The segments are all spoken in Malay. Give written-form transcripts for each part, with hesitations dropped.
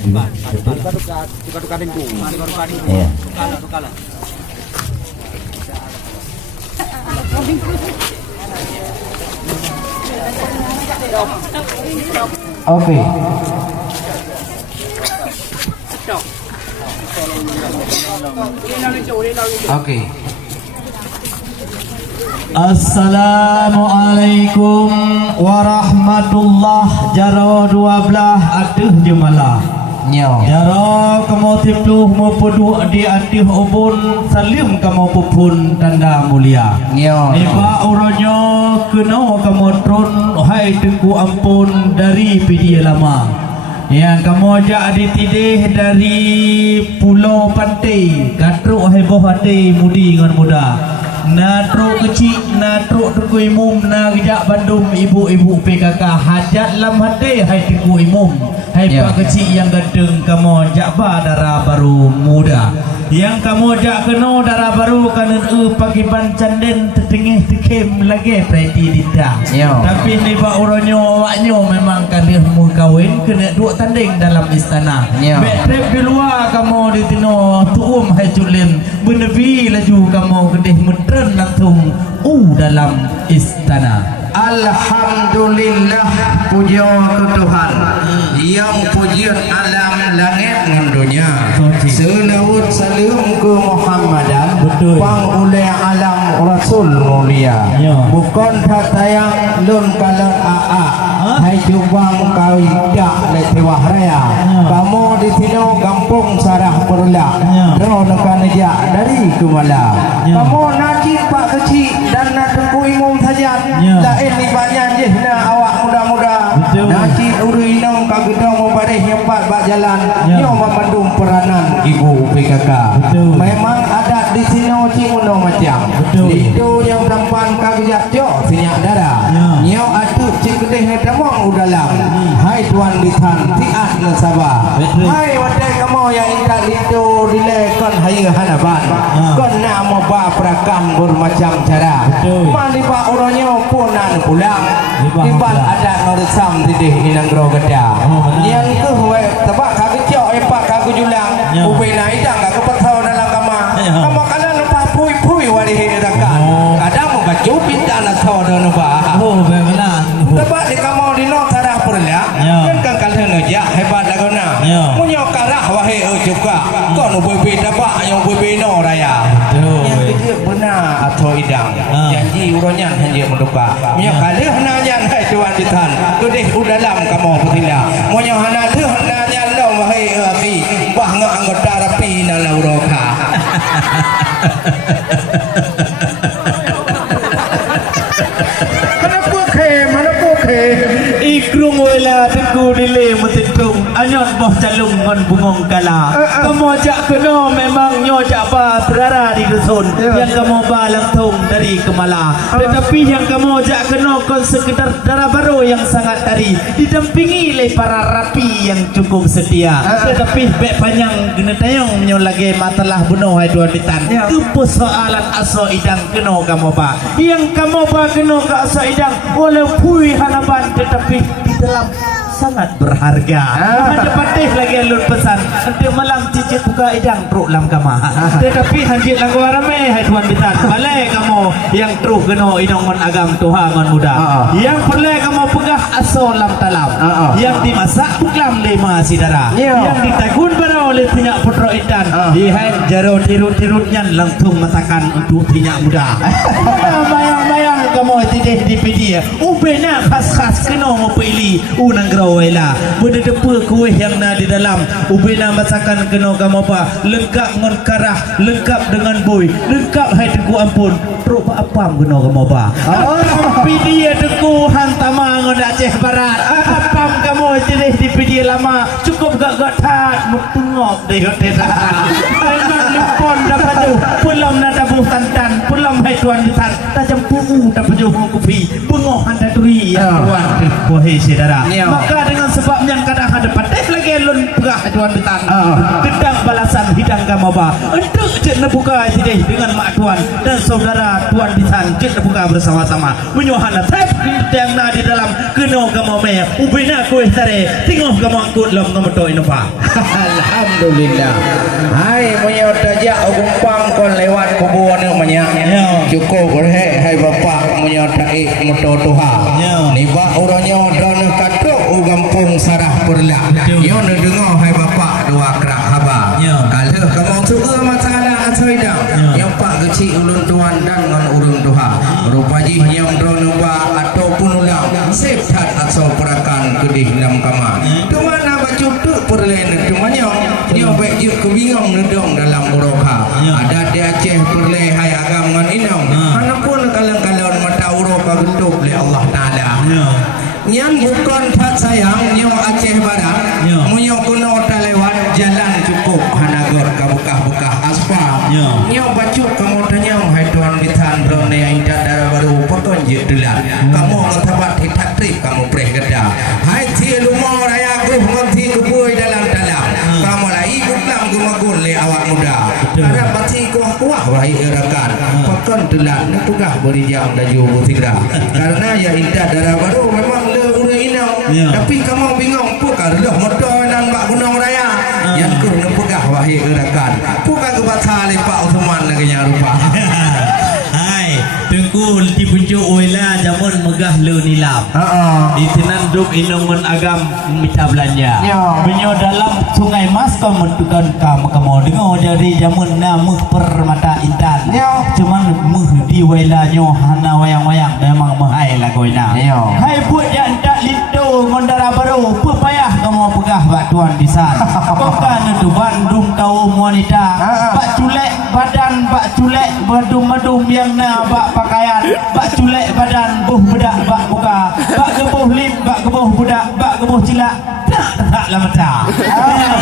baju. Tukar-tukar dengku. Ya. Tukar. Okey. Okey. Assalamualaikum warahmatullahi jaro 12 aduh jemalah. Nyo. Jaro kamu tipluh mau pedu di atih ubun salim kamu pupun tanda mulia. Nyo. Iba uronyo kena kamu tron hai tengku ampun dari pidi lama. Ya kamu ajak ditidih dari pulau pantai katruk heboh hati mudi dengan muda. Na truk kecil, na truk tengku imum, na gejak Bandung ibu-ibu PKK hajat lam hati hai tengku imum. Hai pak kecil yang gendeng kamu ajak ba darah baru muda. Yang kamu ajak kena darah baru kanan pagi bancanden tetengih tekem lagi preti dita. Tapi ni pak uronyo awaknyo memang kalih mu kawin kena dua tanding dalam istana. Bek trip di luar kamu ditino tuum hai julim benebi laju kamu kedih mutren langsung dalam istana. Alhamdulillah puja ke Tuhan yang pujian alam langit dan dunia. Selawat salam ke Muhammadan pang oleh alam Rasul mulia. Bukan tatayang lun kalan aa hai jubang kau dak le tewah raya. Kamu di sini kampung Sarah Perla. Ro nekan aja dari Kumala. Kamu najib pak kecil dan nak imum saja. Lain ni banyak je na awak muda-muda. Najib urinong kagedong mubarih empat bak jalan. Nyo memandung peranan ibu PKK. Memang ada di sini cimuno macam. Itu yang tampan kagejak jo sinyak darah. Nyo atuk cikedeh demong udalam. Hai tuan lisan tiat nasabah. Hai wadai kamu yang ingat itu dilekon haya hanaban. Kon nak mau ba perakan bermacam cara. Mali pak uronyo punan pulang. Iban ada noresam tidih inang gro geda. Yang ke we tebak kagejok epak kagujulang. Ubay na idang kagepetau dalam kamar. Kamar kanan lupa pui-pui wali hirakan. Kadang muka jupit dan atau dan lupa. Tebak di kamar di no tarah perla. Kan kalian ngejak hebat lagona. Punya karah wahai juga. Kon ubay tebak yang ubay no raya. Yang itu benar atau idang. Janji uronyan hanya menduka. Punya kali hananya hai tuan ditan. Tudih udalam kamu petila. Punya hana tu hananya lo wahai akhi. Bah anggota rapi na lauroka. Ikrung wala tengku dile metentung anyot boh calung ngon bungong kala. Kamu ajak kena memang nyojak ba terara di dusun yang kamu ba langsung dari Kemala. Tetapi yang kamu ajak kena kon sekedar darah baru yang sangat dari didampingi oleh para rapi yang cukup setia. Tetapi bek panjang kena tayong nyo lagi matalah bunuh hai dua ditan. Itu soalan aso idang kena kamu ba. Yang kamu ba kena ke aso idang walau pui hanaban tetapi di dalam sangat berharga. Ada patih lagi alur pesan nanti malam cicit buka idang truk lam kamar. Tetapi hanjit lagu ramai hai tuan bitan. Balai kamu yang truk kena idang ngon agam Tuhan ngon muda. Yang perlu kamu pegah asal lam talam. Yang dimasak buklam lima sidara. Yang ditagun baru oleh tinyak putro idan. Hai jaro tirut-tirutnya langsung masakan untuk tinyak muda. Bayang-bayang kamu tidih di pidi. Ubena khas-khas kena mau pilih unang grawela. Berdepa kuih yang na di dalam. Ubena masakan kena kamu apa? Lengkap dengan karah, lengkap dengan boy, lengkap hai teku ampun. Truk apa kena kamu apa? Pidi teku hantama ngon Aceh Barat. Apam kamu tidih di pidi lama. Cukup gak tat mutungop deh hotel. Memang lempon dapat tu. Pulam nada buh tantan, pulam hai tuan ditan. Tajam pungu dapat jauh kopi. Bengoh anda turi demi yang tuan wahai saudara. Ya. Maka dengan sebabnya kadang ada patah lagi lun perah tuan betang. Tentang balasan hidang kamaba. Untuk cek nebuka sidih dengan mak tuan dan saudara tuan bisan cek nebuka bersama-sama. Menyuhana tep yang na di dalam keno kamame ubina kuih tare tingoh kamangkut lam kamoto inova. Alhamdulillah. Hai punya tajak gumpang kon lewat kubur ni punya. Cukup reh hai bapak punya taik moto Tuhan. Ni ba orangnya dan katok gampung sarah perlah. Yo nak dengar hai bapak dua kerak khabar. Kalau kamu suka masalah asai dah. Yang pak kecil ulun tuan dan ngan urun Tuhan. Rupaji yang drone ba ataupun ulang sep tat asal perakan kedih dalam kamar. Tu mana baju tu perlen tu mana nyo baik je kebingung nedong dalam uroka. Ada di Aceh perle hai agam ngan inong. Manapun kalang-kalang mata uroka bentuk oleh Allah Taala. Yang bukan tak sayang nyo Aceh Barat. Munyo kuno tak lewat jalan cukup hanagor ka bekah-bekah aspal. Nyo baju kamu tanya hai tuan bitan drone yang indah darah baru pokon je delat. Kamu ngatabat hitak trip kamu preh geda. Hai ti lumau raya ku ngerti kubui dalam-dalam. Kamu lah ibu lam gumagun le awak muda. Harap pasti kuah-kuah wahai erakan. Pokon delat ni tugah beri jam dan jubu tiga. Karena ya indah darah baru memang le ure inau. Tapi kamu bingung pukar dah motor dan bak gunung raya. Yang ku nak pegah wahai erakan. Pukar ke batal Pak Uthman lagi rupa. Hai, tengku di puncuk wela jamun megah le nilap. Di tenan duk inungun agam minta belanja. Menyo dalam sungai mas kau mentukan kamu dengar dari jamun na meh permata intan. Cuman meh di wela nyo hana wayang-wayang memang mahai lah goina. Hai buat yang tak lindo mondara baru payah kamu pegah bak tuan bisan. Kau kan tu Bandung kaum wanita. Bak culek badan, bak culek badum-badum yang na bak pakaian, bak culek badan, buh bedak bak buka, bak gebuh lip, bak gebuh budak, bak gebuh cilak, tak lah mata.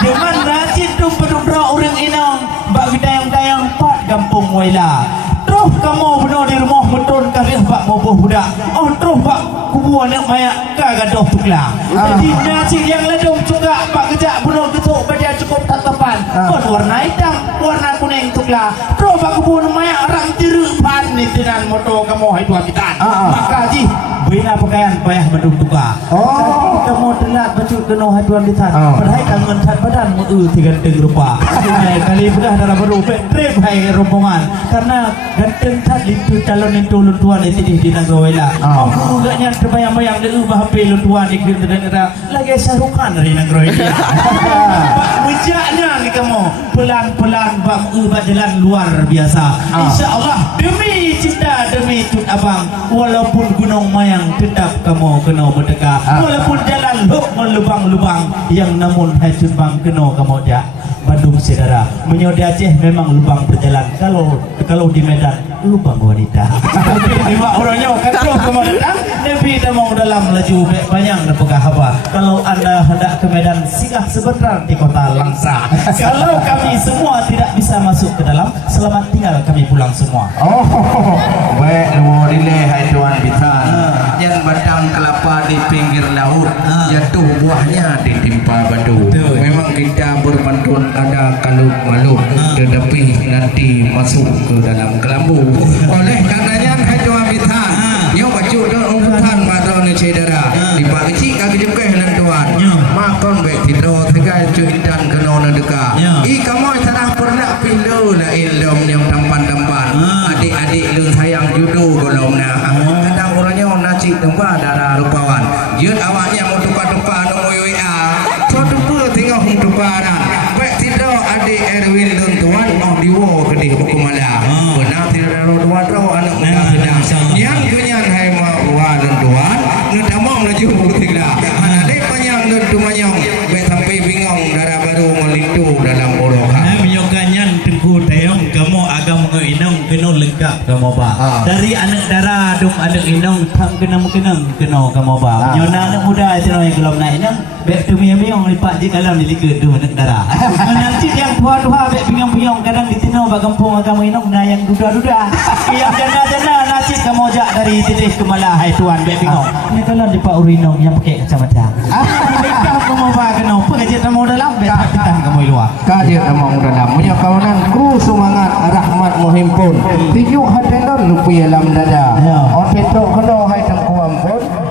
Di mana cintum pedudra orang inang, bak bidayang-dayang pat kampung wailah. Terus kamu benar di rumah betul karih bak buh budak. Oh terus bak kubur nak mayak kagadoh tuklah. Jadi nasi yang ledong juga bak kejak benar ketuk badan cukup tatapan. Kon warna hitam, warna kuning tuklah. Terus bak kubur mayak orang jeruk pan ni dengan motor kamu hai dua bitan. Maka ji bina pakaian payah mendung tukar. Kamu telat baju kena hai dua bitan. Padahal kangen tat badan meu tiga-tiga rupa. Kali bedah darah baru trip hai rombongan karena ganteng tat itu calon itu luntuan di sini di negara wela. Aku agaknya terbayang-bayang dia ubah HP luntuan di negara lagi sarukan dari negara ini. Pak mujaknya ni kamu pelan-pelan bak ubah jalan luar biasa. InsyaAllah demi cinta demi tut abang walaupun gunung mayang tetap kamu kena berdekat. Walaupun jalan luk melubang-lubang yang namun hai bang kena kamu jak Bandung saudara. Menyo di Aceh memang lubang berjalan. Kalau di Medan lubang wanita. Lima orangnya kan kamu datang Nabi mau dalam laju banyak dan pegah apa. Kalau anda hendak ke Medan singgah sebentar di kota Langsa. Kalau kami semua tidak bisa masuk ke dalam, selamat tinggal kami pulang semua. Baik mau dileh hai tuan bitan. Yang batang kelapa di pinggir laut jatuh buahnya ditimpa batu. Memang kita berpantun ada kalut-malut tetapi nanti masuk ke dalam kelambu. Oleh karenanya hai tuan bitan yo baju dan umpan madron cedera di pak kecil kaki jepkeh dan tuan makon baik tidur tegai cuitan kena dekat i kamu sarah pernah pilu la ilom yang tampan-tampan adik-adik lu sayang judu golongna kadang orangnya nasi tempat darah rupawan jut awaknya mau tukar-tukar no WA suatu pun tengok tukaran baik tidur adik Erwin dan tuan mau diwo kedih hukumala benar tidak ada dua anak muda sedang yang kunyan hai wa dan tuan ngedamong laju tiga ada panjang dan tumanyong baik sampai bingung darah baru melintu dalam oroka menyokanyan tengku tayong kamu agam inong kena lengkap kamu ba dari anak darah dum anak inong tham kena kamu ba nyona anak muda itu yang belum naik inong baik tu biang lipat je kalau dilike tu anak darah nanti yang tua-tua baik bingung-bingung kadang di tino ba kampung agama inong na yang duda-duda yang jana-jana cik kamu jak dari titik ke malah hai tuan baik bingung. Ini kalau di Pak Urinong yang pakai kacamata. Nikah kamu ba kenapa gaji kamu dalam betul kamu luar. Kadir amang dalam punya kawanan kru semangat rahmat muhimpun. Tijuk hatinan lupi alam dada. Otetok kena hai tangku ampun.